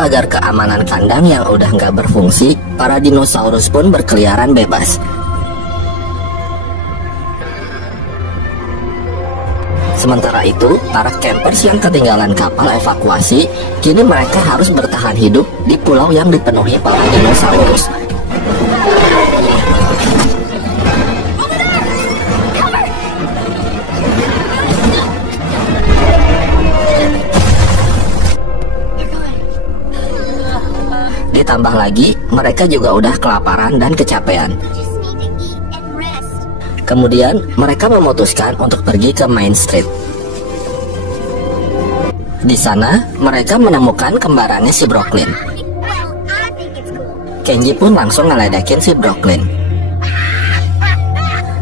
Agar keamanan kandang yang udah nggak berfungsi, para dinosaurus pun berkeliaran bebas. Sementara itu, para campers yang ketinggalan kapal evakuasi, kini mereka harus bertahan hidup di pulau yang dipenuhi para dinosaurus. Ditambah lagi, mereka juga udah kelaparan dan kecapean. Kemudian, mereka memutuskan untuk pergi ke Main Street. Di sana, mereka menemukan kembarannya si Brooklyn. Kenji pun langsung ngeledekin si Brooklyn.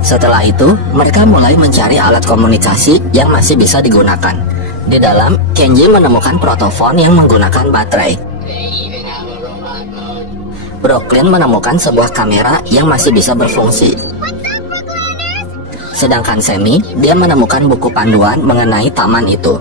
Setelah itu, mereka mulai mencari alat komunikasi yang masih bisa digunakan. Di dalam, Kenji menemukan protofon yang menggunakan baterai. Brooklyn menemukan sebuah kamera yang masih bisa berfungsi. Sedangkan Sammy, dia menemukan buku panduan mengenai taman itu.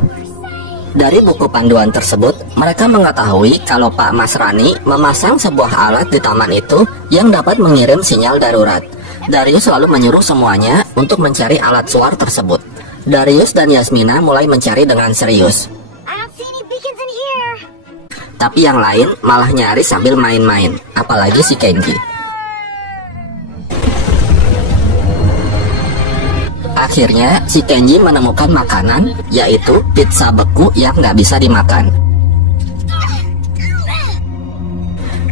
Dari buku panduan tersebut, mereka mengetahui kalau Pak Masrani memasang sebuah alat di taman itu yang dapat mengirim sinyal darurat. Darius lalu menyuruh semuanya untuk mencari alat suar tersebut. Darius dan Yasmina mulai mencari dengan serius. Tapi yang lain malah nyari sambil main-main, apalagi si Kenji. Akhirnya, si Kenji menemukan makanan, yaitu pizza beku yang nggak bisa dimakan.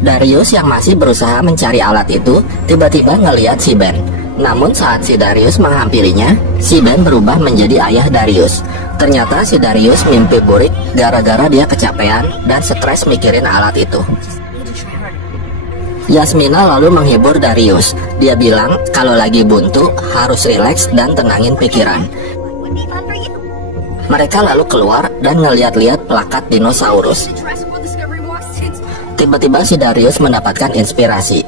Darius yang masih berusaha mencari alat itu, tiba-tiba ngeliat si Ben. Namun saat si Darius menghampirinya, si Ben berubah menjadi ayah Darius. Ternyata si Darius mimpi buruk gara-gara dia kecapean dan stres mikirin alat itu. Yasmina lalu menghibur Darius. Dia bilang kalau lagi buntu harus rileks dan tenangin pikiran. Mereka lalu keluar dan ngeliat-liat plakat dinosaurus. Tiba-tiba si Darius mendapatkan inspirasi.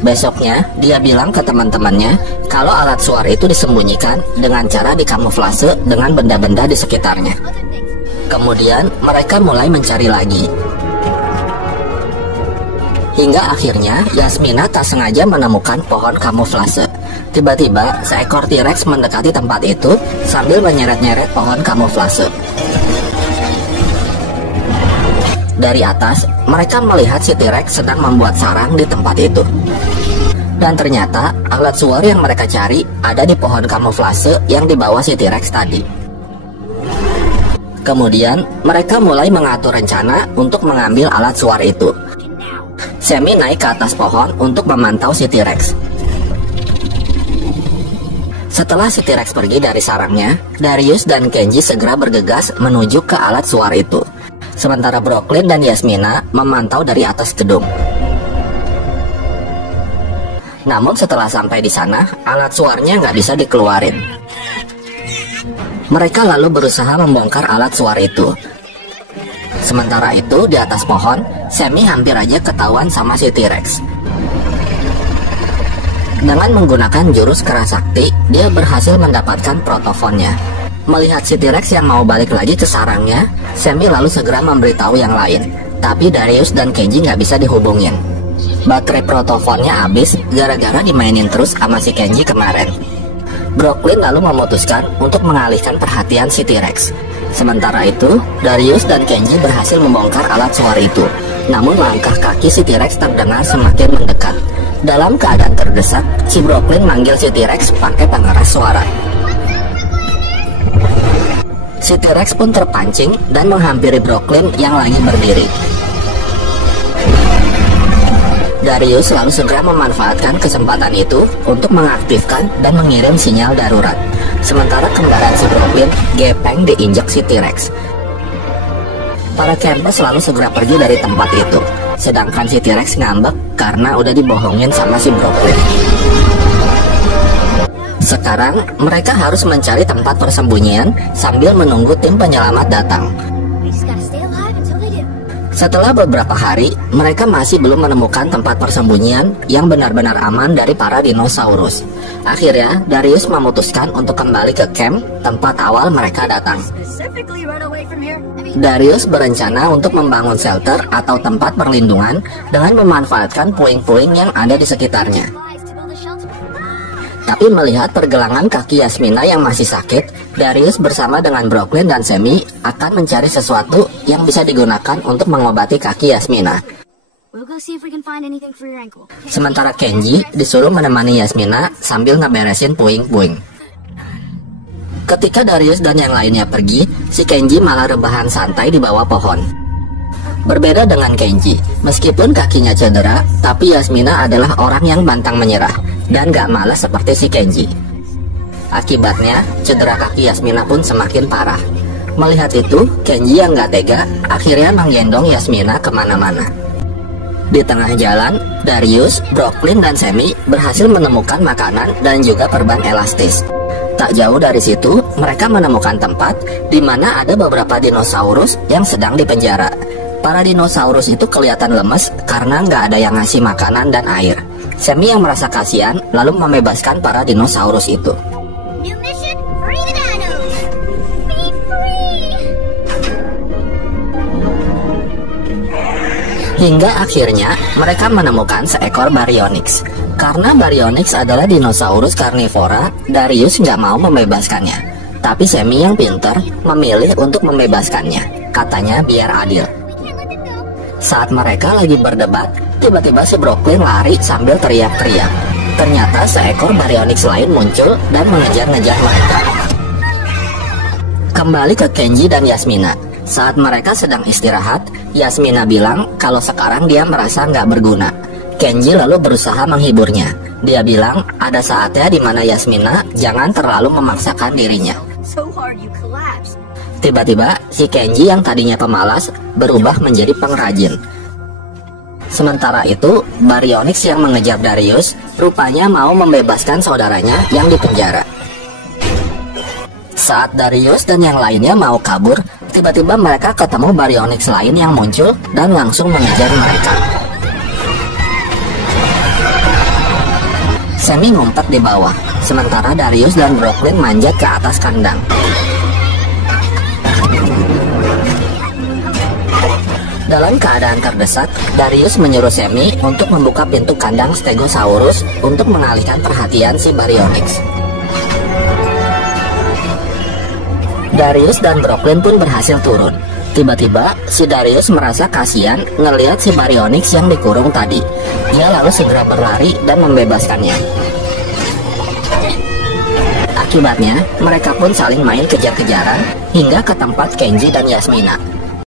Besoknya dia bilang ke teman-temannya kalau alat suar itu disembunyikan dengan cara dikamuflase dengan benda-benda di sekitarnya. Kemudian mereka mulai mencari lagi. Hingga akhirnya Yasmina tak sengaja menemukan pohon kamuflase. Tiba-tiba seekor T-Rex mendekati tempat itu sambil menyeret-nyeret pohon kamuflase. Dari atas, mereka melihat si T-Rex sedang membuat sarang di tempat itu. Dan ternyata alat suar yang mereka cari ada di pohon kamuflase yang dibawa si T-Rex tadi. Kemudian mereka mulai mengatur rencana untuk mengambil alat suar itu. Sammy naik ke atas pohon untuk memantau si T-Rex. Setelah si T-Rex pergi dari sarangnya, Darius dan Kenji segera bergegas menuju ke alat suar itu. Sementara Brooklyn dan Yasmina memantau dari atas gedung. Namun setelah sampai di sana, alat suarnya nggak bisa dikeluarin. Mereka lalu berusaha membongkar alat suar itu. Sementara itu di atas pohon, Sammy hampir aja ketahuan sama si T-Rex. Dengan menggunakan jurus kerasakti, dia berhasil mendapatkan protofonnya. Melihat si T-Rex yang mau balik lagi ke sarangnya, Sammy lalu segera memberitahu yang lain. Tapi Darius dan Kenji nggak bisa dihubungin. Baterai protofonnya habis gara-gara dimainin terus sama si Kenji kemarin. Brooklyn lalu memutuskan untuk mengalihkan perhatian si T-Rex. Sementara itu, Darius dan Kenji berhasil membongkar alat suar itu. Namun langkah kaki si T-Rex terdengar semakin mendekat. Dalam keadaan terdesak, si Brooklyn manggil si T-Rex pakai pengeras suara. Si T-Rex pun terpancing dan menghampiri Brooklyn yang lagi berdiri. Darius lalu segera memanfaatkan kesempatan itu untuk mengaktifkan dan mengirim sinyal darurat. Sementara kembaran si Brooklyn gepeng diinjak si T-Rex. Para campers lalu segera pergi dari tempat itu. Sedangkan si T-Rex ngambek karena udah dibohongin sama si Brooklyn. Sekarang mereka harus mencari tempat persembunyian sambil menunggu tim penyelamat datang. Setelah beberapa hari, mereka masih belum menemukan tempat persembunyian yang benar-benar aman dari para dinosaurus. Akhirnya, Darius memutuskan untuk kembali ke camp tempat awal mereka datang. Darius berencana untuk membangun shelter atau tempat perlindungan dengan memanfaatkan puing-puing yang ada di sekitarnya. Tapi melihat pergelangan kaki Yasmina yang masih sakit, Darius bersama dengan Brooklyn dan Sammy akan mencari sesuatu yang bisa digunakan untuk mengobati kaki Yasmina. Sementara Kenji disuruh menemani Yasmina sambil ngeberesin puing-puing. Ketika Darius dan yang lainnya pergi, si Kenji malah rebahan santai di bawah pohon. Berbeda dengan Kenji, meskipun kakinya cedera, tapi Yasmina adalah orang yang pantang menyerah dan gak malas seperti si Kenji. Akibatnya, cedera kaki Yasmina pun semakin parah. Melihat itu, Kenji yang gak tega akhirnya menggendong Yasmina kemana-mana. Di tengah jalan, Darius, Brooklyn, dan Sammy berhasil menemukan makanan dan juga perban elastis. Tak jauh dari situ, mereka menemukan tempat di mana ada beberapa dinosaurus yang sedang dipenjara. Para dinosaurus itu kelihatan lemes karena nggak ada yang ngasih makanan dan air. Sammy yang merasa kasihan lalu membebaskan para dinosaurus itu. Hingga akhirnya mereka menemukan seekor Baryonyx. Karena Baryonyx adalah dinosaurus karnivora, Darius nggak mau membebaskannya. Tapi Sammy yang pintar memilih untuk membebaskannya. Katanya biar adil. Saat mereka lagi berdebat, tiba-tiba si Brooklyn lari sambil teriak-teriak. Ternyata seekor Baryonyx lain muncul dan mengejar-ngejar mereka. Kembali ke Kenji dan Yasmina. Saat mereka sedang istirahat, Yasmina bilang kalau sekarang dia merasa nggak berguna. Kenji lalu berusaha menghiburnya. Dia bilang ada saatnya di mana Yasmina jangan terlalu memaksakan dirinya. Tiba-tiba, si Kenji yang tadinya pemalas berubah menjadi pengrajin. Sementara itu, Baryonyx yang mengejar Darius rupanya mau membebaskan saudaranya yang dipenjara. Saat Darius dan yang lainnya mau kabur, tiba-tiba mereka ketemu Baryonyx lain yang muncul dan langsung mengejar mereka. Sammy ngumpet di bawah, sementara Darius dan Brooklyn manjat ke atas kandang. Dalam keadaan terdesak, Darius menyuruh Sammy untuk membuka pintu kandang Stegosaurus untuk mengalihkan perhatian si Baryonyx. Darius dan Brooklyn pun berhasil turun. Tiba-tiba, si Darius merasa kasihan ngelihat si Baryonyx yang dikurung tadi. Dia lalu segera berlari dan membebaskannya. Akibatnya, mereka pun saling main kejar-kejaran hingga ke tempat Kenji dan Yasmina.